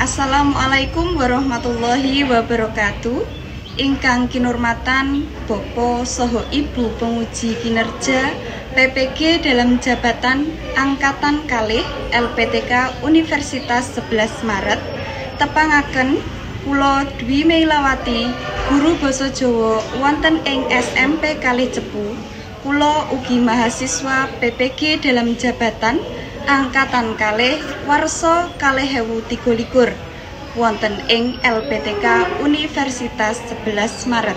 Assalamualaikum warahmatullahi wabarakatuh. Ingkang kinurmatan Bapak saha Ibu penguji kinerja PPG dalam jabatan Angkatan Kalih LPTK Universitas 11 Maret tepangaken kula Dwi Meilawati guru basa Jawa wonten ing SMP Kalih Cepu. Kula ugi mahasiswa PPG dalam jabatan Angkatan Kalih warsa 2023 wonten ing LPTK Universitas 11 Maret.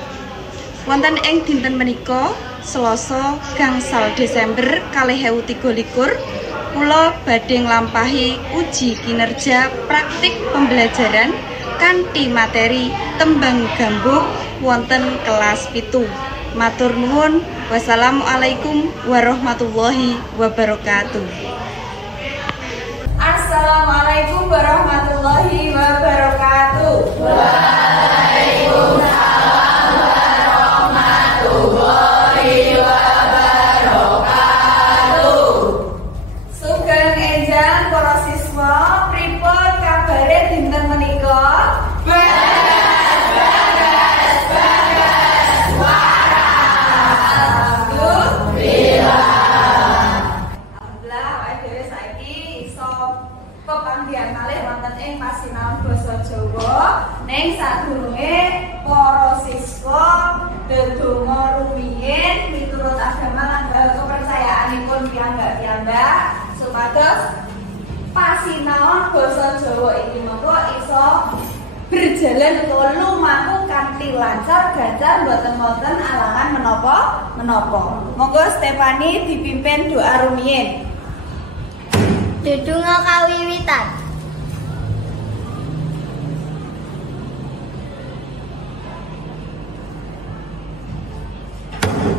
Wonten ing dinten menika Selasa gangsal Desember 2023 kula badhe nglampahi uji kinerja praktik pembelajaran kanthi materi tembang gambuk wonten kelas 7. Matur nuwun. Wassalamualaikum warahmatullahi wabarakatuh. Assalamualaikum warahmatullahi wabarakatuh. Waalaikumsalam warahmatullahi wabarakatuh. Sugeng enjang para siswa, pripun kabare dinten menika? Pepanggihan malih wonten ing pasinaon basa Jawa ning sadurunge para siswa ndedonga rumiyin miturut agama lan kepercayaanipun piyambak-piyambak supados pasinaon basa Jawa iki mengko iso berjalan utawa lumaku kanthi lancar ganjar mboten wonten alangan menapa. Monggo Stefani dipimpin doa rumiyin. Dedonga kawiwitan.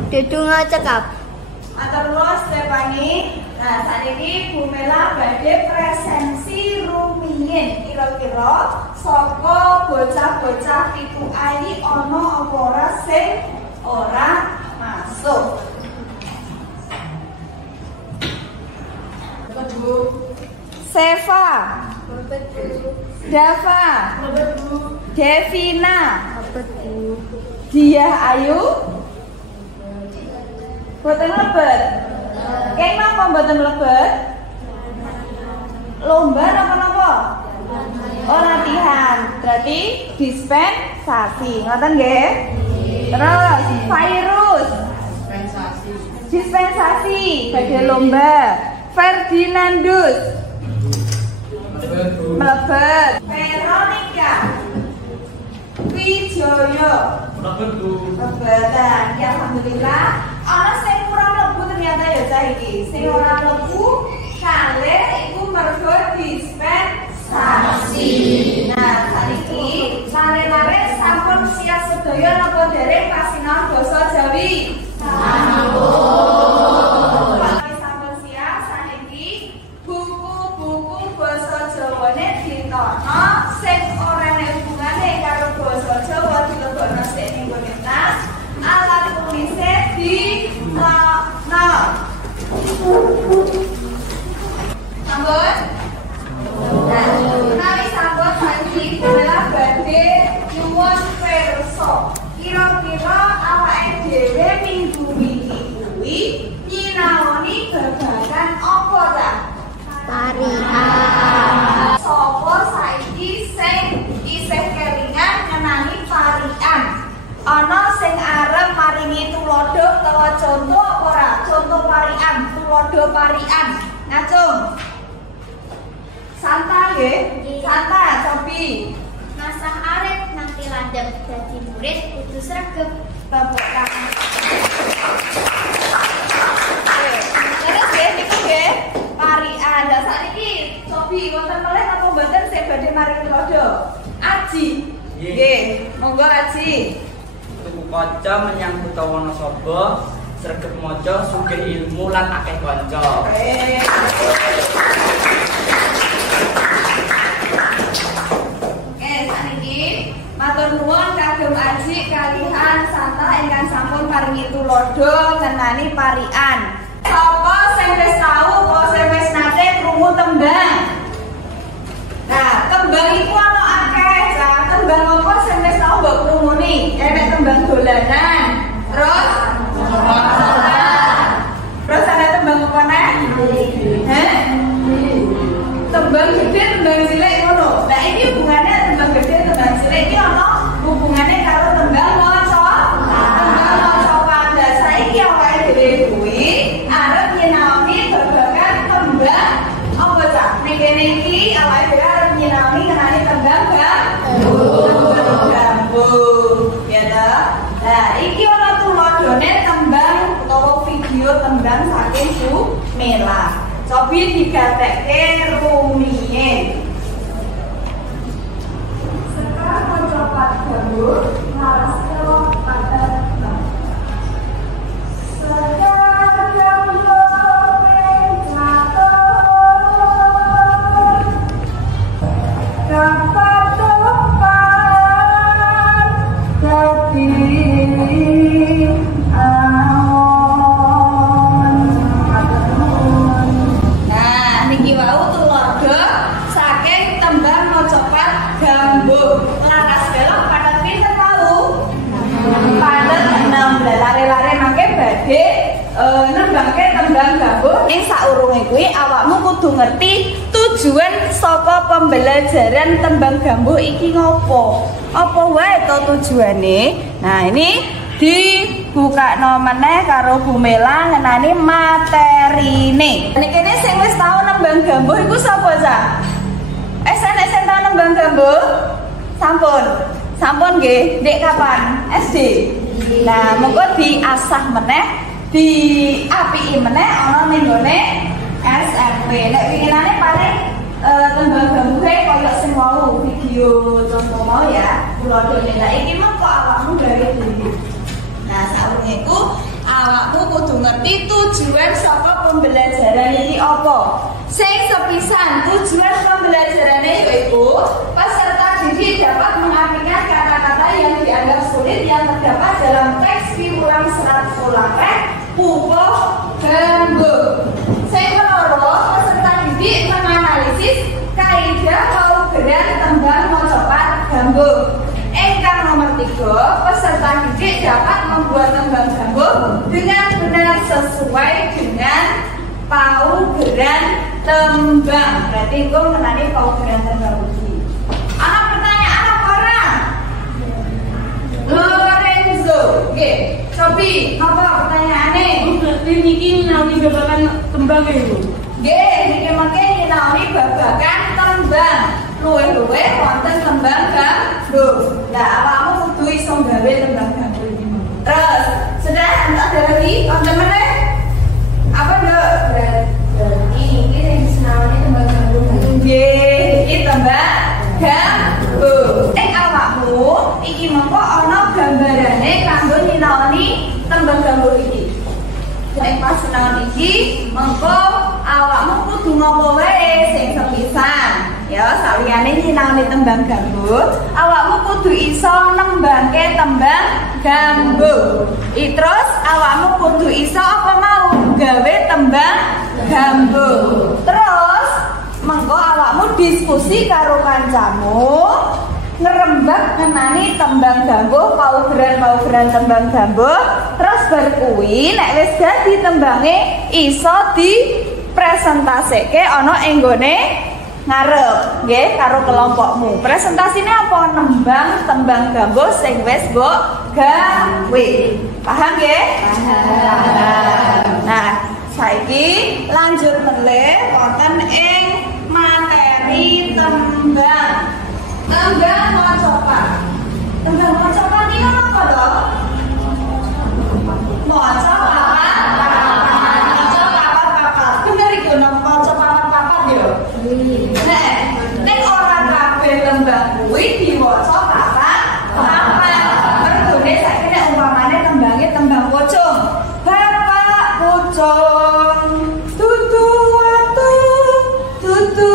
Dedonga cekap. Matur nuwun Stefani. Nah, saiki Bu Mela badhe presensi rumiyin. Kira-kira saka bocah-bocah 7A iki ana apa ora sing ora masuk? Seva, Dava, Devina, Dia Ayu, boten lebet. Keng napa boten lebet? Lomba napa-napa? Oh, latihan. Berarti dispensasi. Ngoten nggih? Terus virus. Dispensasi badhe lomba. Ferdinandus melebet. Veronica Wijoyo melebetan. Ya alhamdulillah ana sing kurang lebu ternyata ya cah iki. Sing ora lebu kalih iku mergo dispensasi. Nah, saiki lare-lare sampun siap sedaya napa dereng pasinaon basa Jawi? Sampun. Ditono sing ora nek hubungane karo basa Jawa dilebokno sik ning gone tas, alat tulise dilokno. Sampun? Menawi sampun saiki kula badhe nyuwun pirsa. Kira-kira awake dhewe minggu wingi kuwi nyinaoni babagan apa ta? Parian. Sopo saiki sing isih kelingan ngenani parian? Ana sing arep maringi tulodo utawa contoh apa ora? Contoh parian, tulodo parian. Ngacung. Santa nggih? Santa, cobi. Masa arep nanti landang dadi murid kudu sregep Bapak tangan. Terus nggih niku nggih parian. Lah sakniki cobi wonten melih apa mboten sing badhe maringi tulodo? Aji. Nggih, monggo Aji. Tuku kaca menyang Kutha Wonosobo, sregep maca sugih ilmu lan akeh kanca. Sakniki matur nuwun kagem Aji kalihan Santa ingkang sampun paringi tulodo ngenani parian. Sapa sing wis tau apa sing wis nate krungu tembang? Nah, tembang iku Heh? Tembang gede, tembang cilik ngono. Nah, ini hubungannya tembang gede, tembang cilik iki ono hubungannya karo tembang maca. Tembang maca pada saiki awake dhewe kuwi arep nyinaoni babagan tembang apa cak? Ning kene iki awake dhewe arep nyinaoni ngenani tembang gambung. Ya ta? Nah, iki ono tuladhane tembang utawa video tembang saking Sumelang. Cobi digatekke rumiyin. Sekarang mencoba gambur laras kelok pada tembang. Sekar gambur pencatur dapat tempat kepilih gambung. Laras belok padat pinter tahu? Padat 16. Lare-lare mangke badhe nembangke tembang gambung. Ning saurunge kuwi awakmu kudu ngerti tujuan saka pembelajaran tembang gambung iki ngopo. Apa wae to tujuane? Nah, ini dibukakno meneh karo Bu Mela ngenani materine. Nek kene sing wis tau nembang gambung iku sapa, Cak? SN tau nembang gambung? Sampun nggih. Ndek kapan? SD. Nah, mengko diasah meneh, diapiki meneh ana ning gone SMP. Nek winginane paling tembang gambunge koyo sing wau video contoh mau ya. Tuladhane lha iki mengko awakmu gawe dhewe. Nah, saurunge iku awakmu kudu ngerti tujuan saka pembelajaran iki apa. Sing sepisan tujuan pembelajarannya yaitu peserta didik dapat mengartikan kata-kata yang dianggap sulit yang terdapat dalam teks piwulang serat Polakek pupuh gambung. Sing keloro, peserta didik menganalisis kaidah paugeran tembang mocopat gambung. Ingkang nomor 3, peserta didik dapat membuat tembang gambung dengan benar sesuai dengan paugeran tembang. Berarti gue mengenai paugeran tembang ini. Anak pertanyaan apa orang? Lorenzo. Oke, Sobi, apa pertanyaannya? Niki nauni babagan tembang itu. Nggih, niki mangke nyinaoni babagan tembang. Luwe-luwe wonten tembang gambung. Lah awakmu kudu iso gawe tembang gambung iki. Terus, sudah ada lagi? Wonten meneh? Apa ndak? Ini yang disenani tembang gambung. Nggih, iki tembang gambung. Awakmu iki mengko ana gambarane kanggo nyinaoni tembang gambung iki. Nek pas sinau iki mengko awakmu kudu ngopo wae sing sepisan. Ya, saliyane nyinaoni tembang gambung, awakmu kudu iso nembangke tembang gambung. Terus awakmu kudu iso apa mau gawe tembang gambung. Terus mengko awakmu diskusi karo kancamu ngerembak ngenani tembang gambung, paugeran tembang gambung. Terus bar kuwi nek wis dadi tembange iso dipresentasikake ana ing nggone ngarep nggih karo kelompokmu. Presentasine apa? Nembang tembang gambung sing wis mbok gawe. Paham nggih? Paham. Nah, saiki lanjut melih wonten ing materi tembang. Tembang mocopat. Tembang mocopat iki apa to? Moco papat. Bener iku moco papat yo. Nek ora kabeh tembang kuwi diwaca papat. Mergone saiki nek umpamane tembange tembang pocong. Bapak pocong tutu watu tutu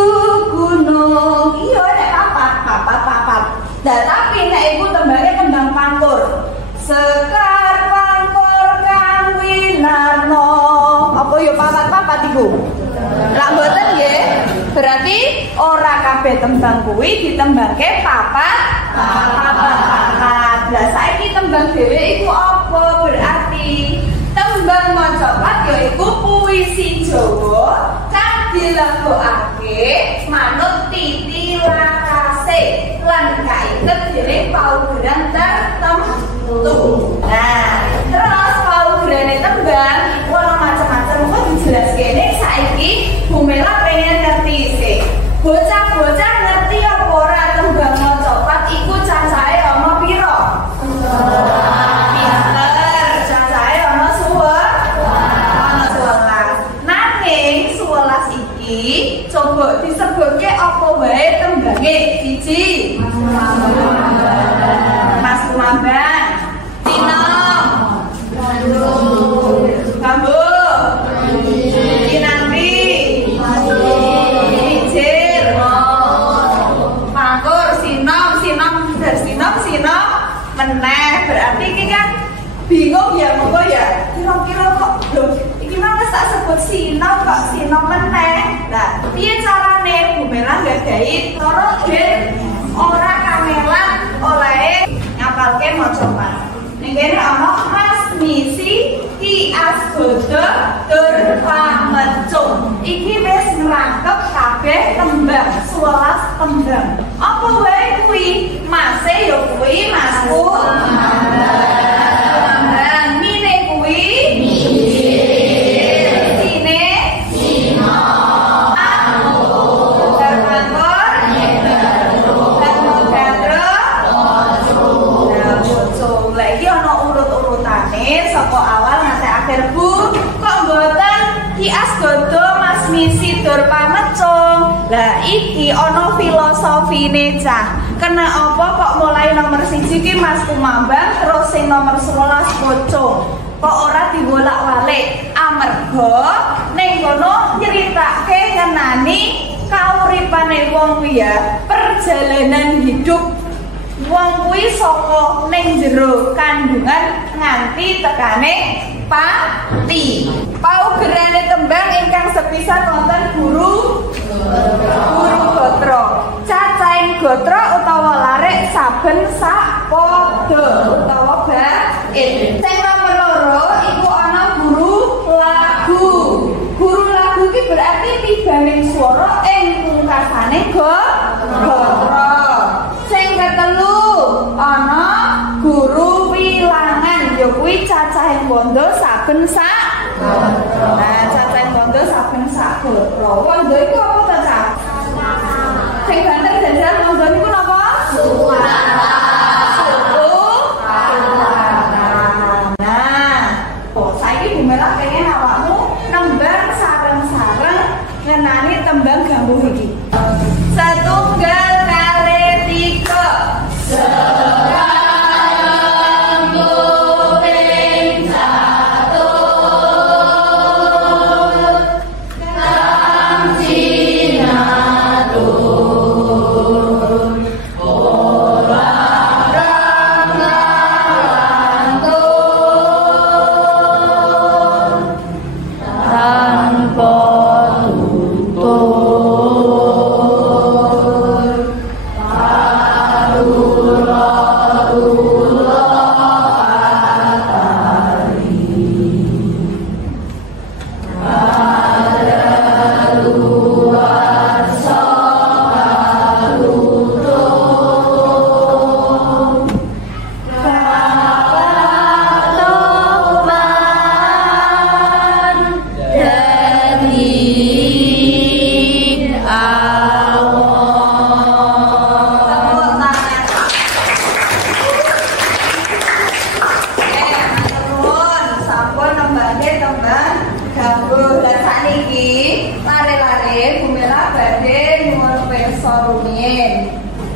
gunung. Iya nek papat. Lah tapi nek iku tembange tembang pangkur. Sekar pangkur kang winarno. Apa yo papat iku? Lah mboten nggih. Berarti ora kabeh tembang kuwi ditembangke papat. Lah saiki tembang dhewe iku apa berarti? Tembang Mojopad yaiku puisi Jawa kang dilakokake manut titi lakase lan kaiket dening paugeran tertentu. Nah, terus paugerane tembang iku ana macam-macam kok dijelaskene saiki Bumela pengen ngerti sih. Bocah-bocah ngerti apa ora tembang Mojopad iku cacahe ana pira? Coba disebutke apa wae tembange. Siji Mas Kumambang, Tinom, Kambu, Kinanti, Ijir, Pangkur, Sinom meneh. Berarti iki kan bingung ya monggo ya. Kira-kira kok lho iki mah tak sebut Sinom kok Sinom meneh. Nah, piye carane Bumela nggadhahi cara ben ora kamelan oleh ngapalke Mojopad. Ning kene ana Mas Misi Ki Asgodo Dur Pamecung. Iki wis ngrangkep kabeh tembang 11 tembang. Apa wae kuwi? Mase ya kuwi Masku. Mine kuwi saka awal nganti akhir. Bu, kok mboten Ki Asgodo Mas Misi Dur Pamecung? Lah iki ana filosofine cah. Kena apa kok mulai nomor 1 ki Mas Kumambang terus sing nomor 11 Pocong? Kok ora dibolak-balik? Amarga ning kono nyeritake ngenani kauripane wong kuwi ya, perjalanan hidup wong kuwi saka ning jero kandungan nganti tekane pati. Paugerane tembang ingkang sepisan wonten guru gotra. Cacahing gotra utawa larik saben sak pada utawa bait. Sing nomor 2 iku ana guru lagu. Guru lagu iki berarti tibaning swara ing pungkasane gotra. Sing ketelu ana guru wilangan, ya kuwi cacahing bondo saben sak. Nah, cacahing bondo saben sak gotra. Bondo iku apa to, Cak? Sing banter jajan bondo niku napa? Suara. Nah, saiki Bumela pengen awakmu nembang sareng-sareng ngenani tembang gambuh iki. Setunggal kali 3.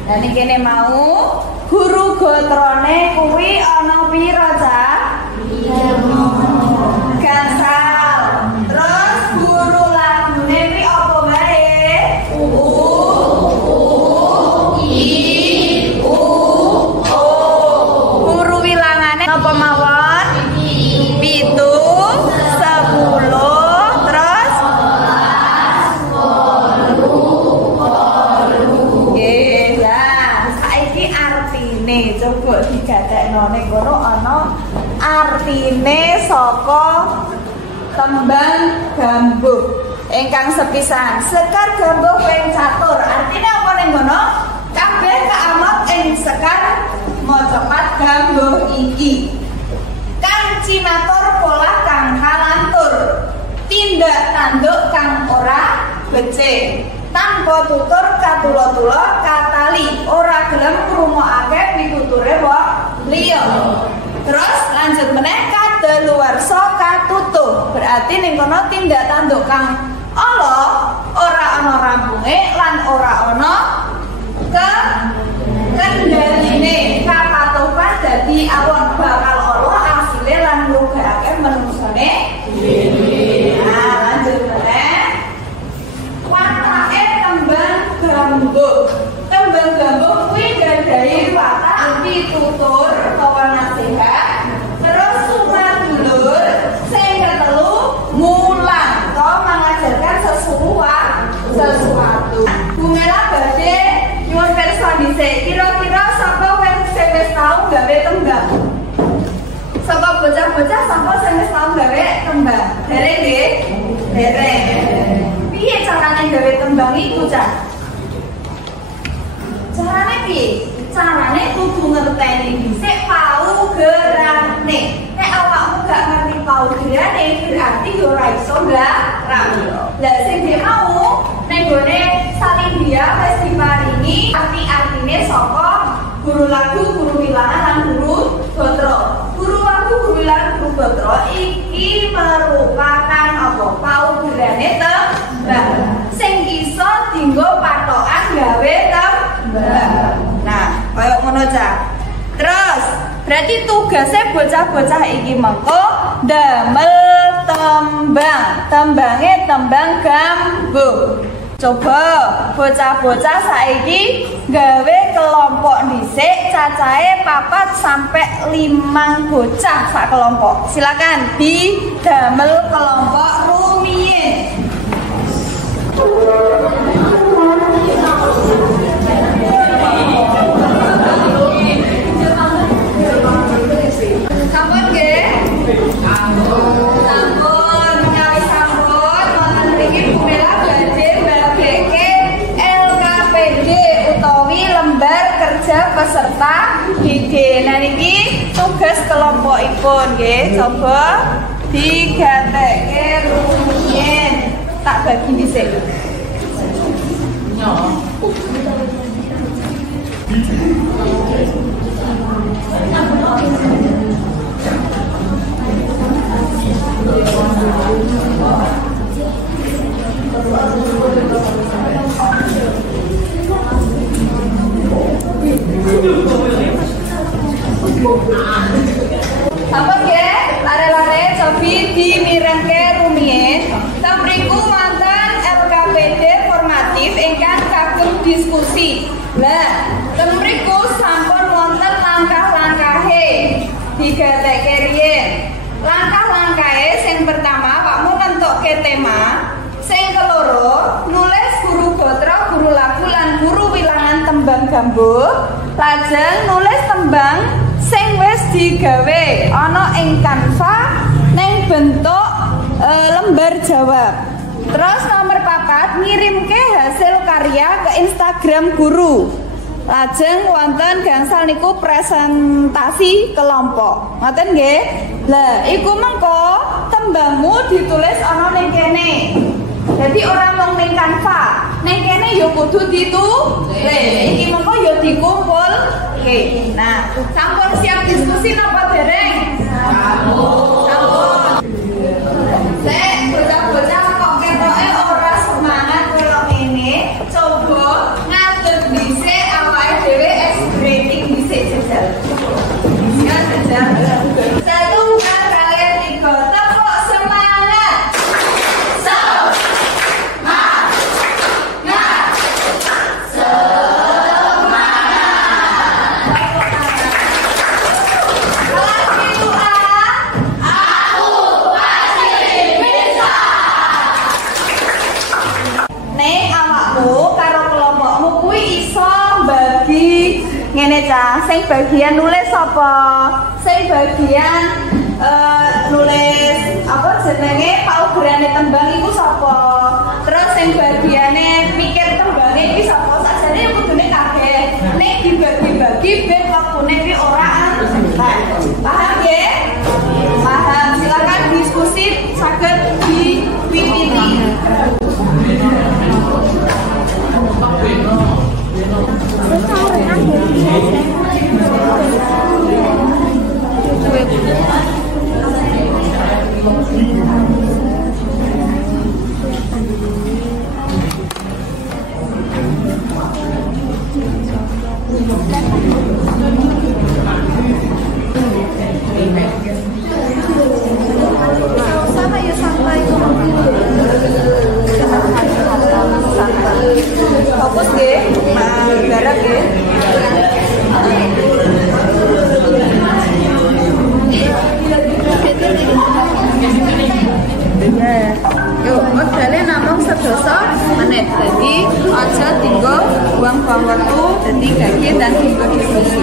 Dan ini kene mau guru gotrone kuwi ana pira, Cak? Gansal. Terus guru lagune kuwi apa wae? Guru wilangane napa mawon? 7, 10, terus coba digadekno ning kono ana artine saka tembang gambuh ingkang sepisan sekar gambuh ping catur. Artinya apa ning ngono? Kabeh kaamot ing sekar macapat gambuh iki. Kang cinatur pola kang kalantur. Tindak tanduk kang ora becik. Tanpa tutur katula-tula katali ora gelem krungokake pituture wong liya. Terus lanjut meneh kadaluwarsa katutuh. Berarti ning kono tindak tanduk kang ala ora ana rampunge lan ora ana kendaline. Kapatuhan dadi awon bakal ala asile lan ngrugake manungsane dhewe. Nah, lanjut meneh. Watake tembang gambuh. Tembang gambuh kuwi gadahi watak pitutur utawa nasihat. Terus sumadulur sing ketelu mulang utawa mengajarkan sesuatu. Bumela badhe nyuwun pirsa dhisik. Kira-kira sapa sing wis tau gawe tembang? Sapa bocah-bocah sapa sing wis tau gawe tembang? Dereng nggih? Dereng. Piye carane gawe tembang iku, Cak? Carane piye? Carane kudu ngerteni dhisik paugerane. Nek awakmu gak ngerti paugerane, berarti yo ora iso nggarap. Lah sing dhek mau ning gone Salindia wis diparingi arti-artine saka guru lagu, guru wilangan lan guru gatra. Guru lagu, guru wilangan, guru gatra iki merupakan apa? Paugerane tembang. Sing iso dienggo patokan gawe tembang. Nah, kaya ngono, Cak. Terus, berarti tugasnya bocah-bocah iki mengko damel tembang. Tembange tembang gambuh. Coba bocah-bocah saiki gawe kelompok dhisik cacahe 4 sampai 5 bocah sak kelompok. Silakan didamel kelompok rumiyin. Sampun nggih? Sampun, nyawi sampun wonten mriki Bumela badhe mbageke LKPD utawi lembar kerja peserta didik. Nah niki tugas kelompokipun nggih. Coba digatekke rumiyin. Tak bagi dhisik. Sampun nggih, lare-lare cobi dimirengke rumiyin. Temriku wonten LKPD formatif ingkang kagem diskusi. Lah, temriku sampun wonten langkah-langkahe. Digatekke riyen. Langkah-langkahe sing pertama awakmu nentukke tema, sing keloro nulis guru gatra, guru lagu lan guru wilangan tembang gambuh. Lajeng nulis tembang sing wis digawe ana ing Canva ning bentuk lembar jawab. Terus nomor 4 ngirimke hasil karya ke Instagram guru. Lajeng wonten gangsal niku presentasi kelompok. Ngoten nggih? Lah iku mengko tembangmu ditulis ana ning kene. Jadi orang mung ning Canva, ning kene yo kudu ditulis. Iki mengko yo dikumpul. Oke. Nah, sampun siap diskusi napa dereng? Sampun. Sampun. Sek bocah-bocah kok ketoke ora semangat kaya ngene. Coba ngadeg dhisik awake dhewe expressing dhisik jajal. Ya jajal. 1 2 3 tepuk semangat. Ngene Cah, sing bagian nulis apa? Sing bagian nulis apa jenenge paugerane tembang iku sapa? Terus sing bagiane mikir tembange iki sapa? Sakjane kudune kabeh. Nek dibagi-bagi ben waktune iki ora antek. Paham nggih? Paham. Silakan diskusi saged diwiwiti. Sama ya sampai fokus nggih, garap nggih. Yuk, modalnya namung sedoso menit. Jadi aja tinggal buang-buang waktu. Jadi gagi dan tinggal diskusi.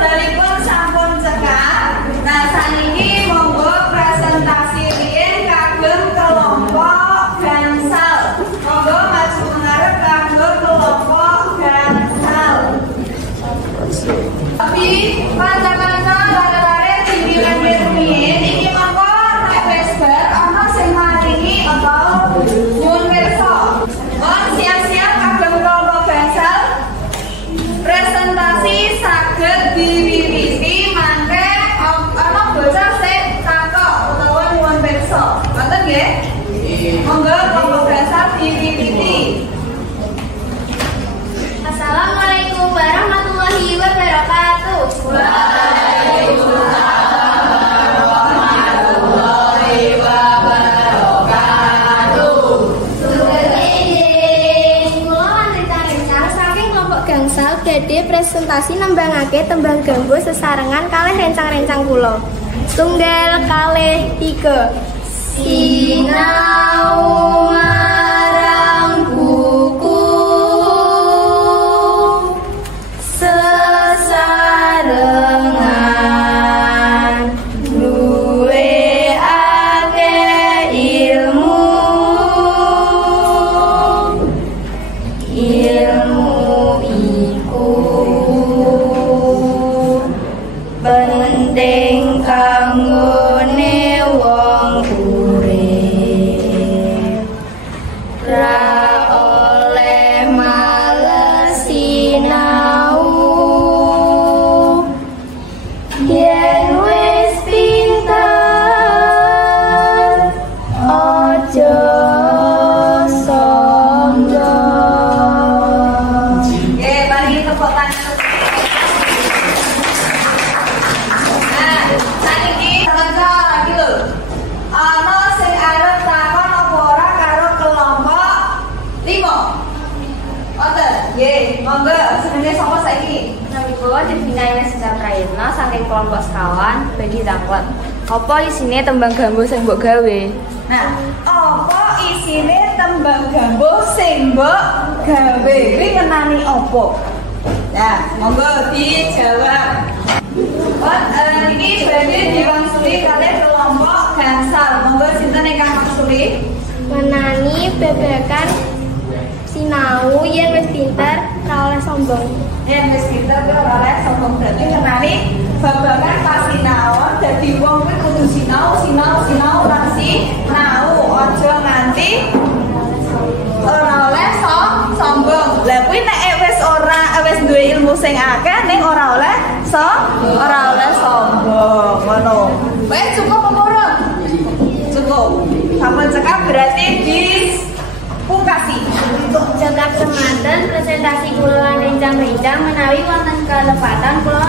Modalipun sampun cekap. Nah, saniki monggo presentasi riyen kagem kelompok gansal. Monggo maju mengarep kanggo kelompok gansal. Tapi kanca-kanca lare-lare pimpinan rumiyin iki monggo bar ana sing maringi atau nyuwun pirsa. Mohon siap-siap kagem kelompok gansal. Presentasi saged diwiwiti mangke ana bocah sing takok utawa nyuwun pirsa. Ngoten nggih? Monggo kelompok gansal diwiwiti. Assalamualaikum warahmatullahi wabarakatuh. Jadi presentasi nembangake tembang gambo sesarengan kalih rencang-rencang kula. Tunggal kalih 3. Sinau marang buku sesarengan duwe akeh ilmu penting kanggone wong urip ra oleh males sinau yen wis pinter ojo sombong. Mari tepuk tangan. Monggo, senenge sapa saiki? Nami kula Devina Sejak Prayitna saking kelompok sekawan bagi taklet. Apa isine tembang gambo sing mbok gawe? Nah, apa isine tembang gambo sing mbok gawe? Kuwi ngenani apa? Nah, monggo dijawab. Ini badhe diwangsuli kalih kelompok gansal. Monggo sinten ingkang maksuli? Menani babagan sinau yen wis pinter ora oleh sombong. Yen wis pinter ora oleh sombong, berarti ngenani babagan pasinaon. Dadi wong kuwi kudu sinau lan sinau. Aja nganti ora oleh sombong. Lah kuwi nek wis duwe ilmu sing akeh ning ora oleh sombong. Ngono. Wis cukup apa ora? Cukup. Sampun cekap berarti pungkasi. Untuk cekap semanten presentasi kula lan rencang-rencang menawi wonten kalepatan kula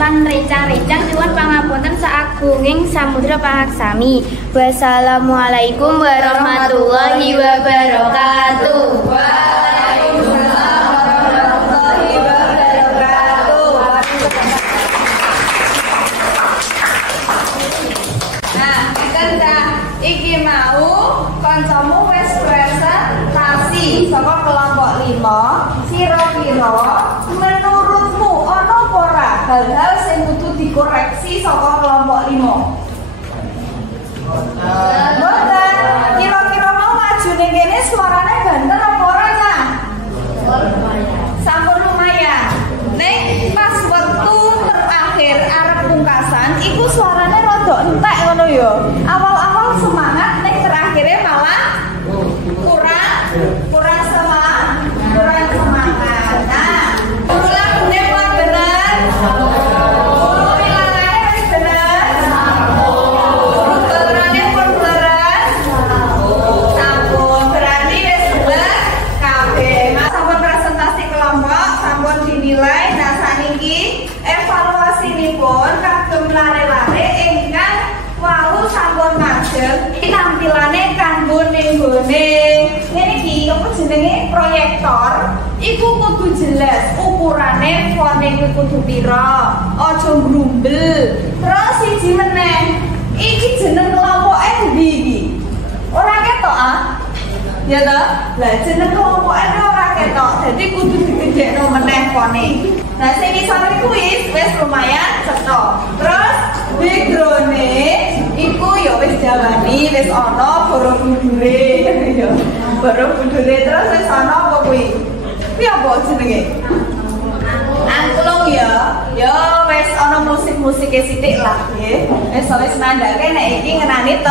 lan rencang-rencang nyuwun pangapunten saagunging samudra pangaksami. Wassalamualaikum warahmatullahi wabarakatuh. Waalaikumsalam warahmatullahi wabarakatuh. Nah, iki mau kancamu wis presentasi saka kelompok 5. Sira-sira menurutmu ana apa ora hal-hal sing kudu dikoreksi saka kelompok 5. Mboten, kira-kira mau maju ning kene suarane banter apa ora ta? Sampun lumayan. Ning pas wektu terakhir arep pungkasan iku suarane rada entek ngono ya. Awal-awal semangat ning terakhirnya malah kurang semangat. Nah, ulang bune pun bener. Bilangane wis bener. Uturane pun bener. Sampun berarti wis bener kabeh. Sampun presentasi kelompok, sampun dinilai. Nah, saniki evaluasinipun kagem lare-lare ingkang wau sampun ngajeng tampilane kanggo ning gone ngene iki apa jenenge proyektor iku kudu jelas ukurane fone kudu pira aja grumbel. Terus siji meneh iki jeneng kelompoke endi iki ora ketok ya ta lah jeneng kelompoke ora ketok dadi kudu digedhekno meneh fone. Nah sing isor kuwi wis lumayan cetha. Terus background-e iku ya wis jawani, wis ana Borobudure. Ya, Borobudure terus wis ana apa kuwi? Kuwi apa jenenge? Angklung ya. Ya wis ana musik-musike sithik lah nggih. Wis nandhake nek iki ngenani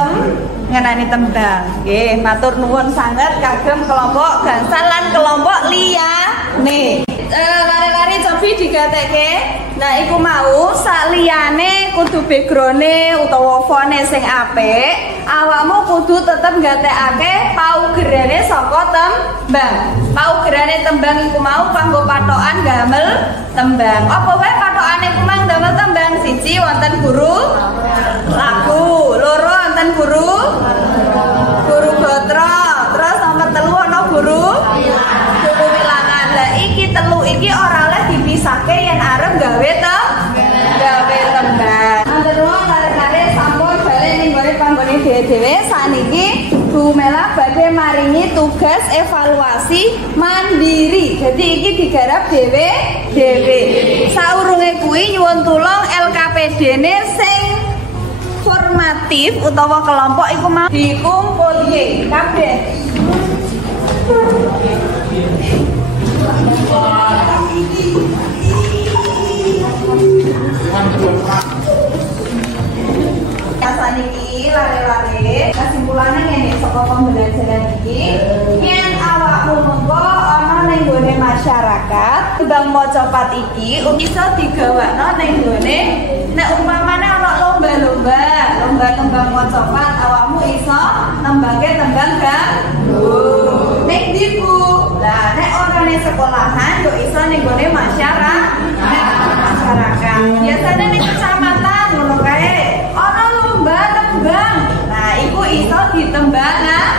tembang. Nggih, matur nuwun sanget kagem kelompok gangsal lan kelompok liyane. Lari-lari cobi digatekke. Nah iku mau saliyane kudu background-e utawa fone sing apik, awakmu kudu tetep nggatekake paugerane saka tembang. Paugerane tembang iku mau kanggo patokan damel tembang. Apa wae patokane kumang damel tembang? Siji wonten guru lagu, loro wonten guru gotra, terus nomor 3 ana guru wilangan. Lah iki telu iki ora oleh dipisahke yen arep gawe tembang. Terus tarik-tarik sampun balik ning gone panggone dhewe-dhewe. Saniki Bu Mela badhe maringi tugas evaluasi mandiri. Jadi iki digarap dhewe-dhewe. Saurunge kuwi nyuwun tulung LKPD-ne sing formatif utawa kelompok iku mau dikumpulke kabeh. Saniki lare-lare kesimpulannya ngene saka pembelajaran iki yen awakmu mengko ana ning gone masyarakat tembang mocopat iki iso digawakno ning gone nek umpamane ana lomba tembang mocopat awakmu iso nembangke tembang ganggu ning diku. Lah nek ana ning sekolahan yo iso ning gone masyarakat. Biasane ning kecamatan ngono kae ana lomba tembang. Nah, iku iso ditembangake.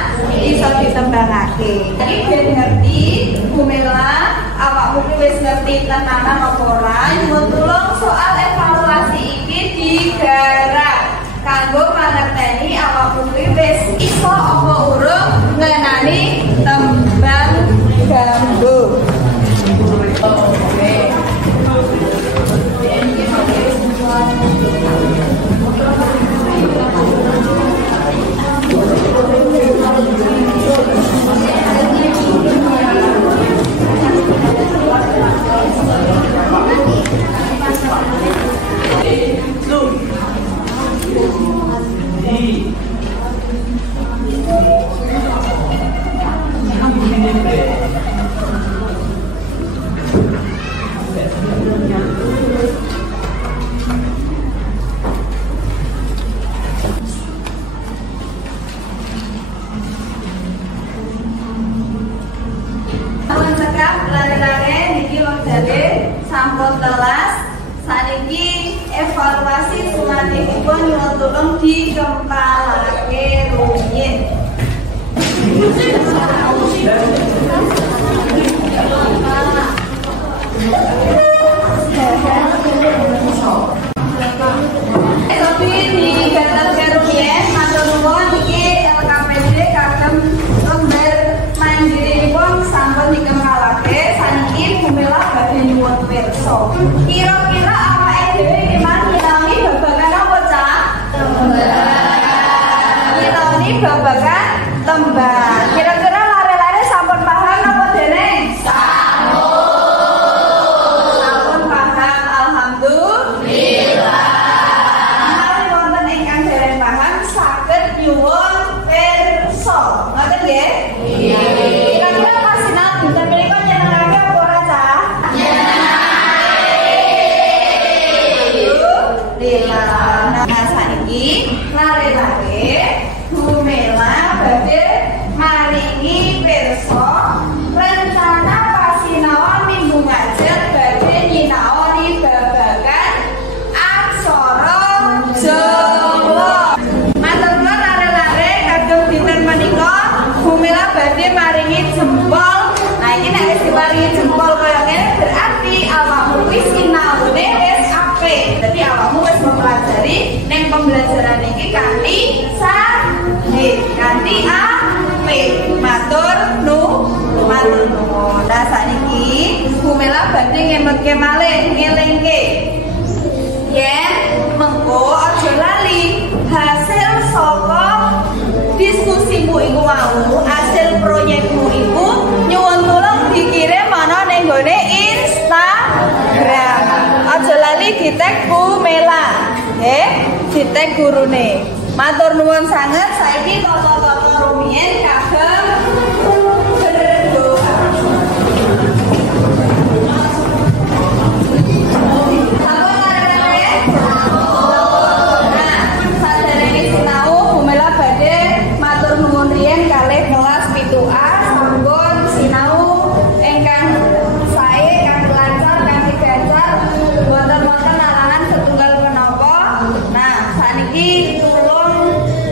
Iki ben ngerti Bu Mela, awakmu wis ngerti tenanan apa ora? Nyuwun tulung soal evaluasi iki digarap kanggo mangerteni awakmu wis iso apa urung ngenani tembang ganggu. Sampun telas, saniki evaluasi sumatipun nyuwun tulung dikempalake rumiyin. Tapi digatalke rumiyin, matur nuwun iki LKPD kagem lembar mandirinipun sampun dikempalake. Saniki Bu Mela badhe nyuwun pirsa. Kira-kira awake dhewe iki mang tembang. Kira-kira lare-lare sampun paham apa dene? Sampun paham, alhamdulillah. Menawi wonten ingkang dereng paham saged nyuwun pirsa. Ngoten nggih? Kira-kira pas sinau dinten menika nyenengake apa ora, Cah? Alhamdulillah. Nah, saiki lare-lare Gumela badhe maringi pirsa rencana pasinaon minggu ngajar badhe nyinaoni babagan aksara Jawa. Matur nuwun lare-lare kagem dinten menika Gumela badhe maringi jempol. Nah, iki nek wis diparingi jempol kaya ngene berarti awakmu wis sinaune wis apik. Dadi awakmu wis mempelajari ning pembelajaran iki kanthi kanthi apik. Matur nuwun. Nah saniki Gumela badhe ngemetke malih ngelingke yen mengko aja lali hasil saka diskusimu iku mau, hasil proyekmu iku nyuwun tulung dikirim ana ning gone Instagram. Aja lali di-tag Gumela, nggih, di-tag gurune. Matur nuwun sanget, saiki tata-tata rumiyin kagem berdoa. Sampun lare-lare? Nah, saderenge sinau Gumela badhe matur nuwun riyen kalih kelas 7A sampun sinau ingkang sae kanthi lancar kanthi ganjar boten-boten halangan setunggal menapa. Nah, saniki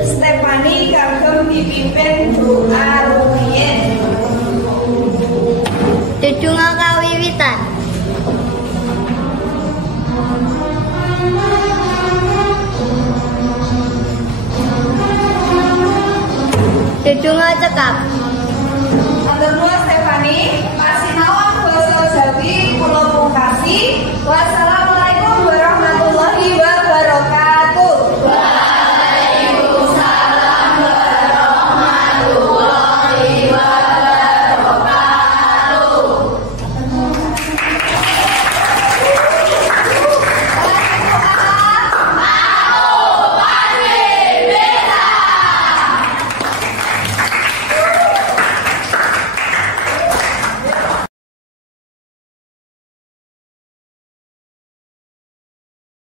Stefani kagem dipimpin doa rumiyin. Dedonga kawiwitan. Dedonga cekap. Matur nuwun Stefani, pasinaon basa Jawi kula pungkasi. Wassalamualaikum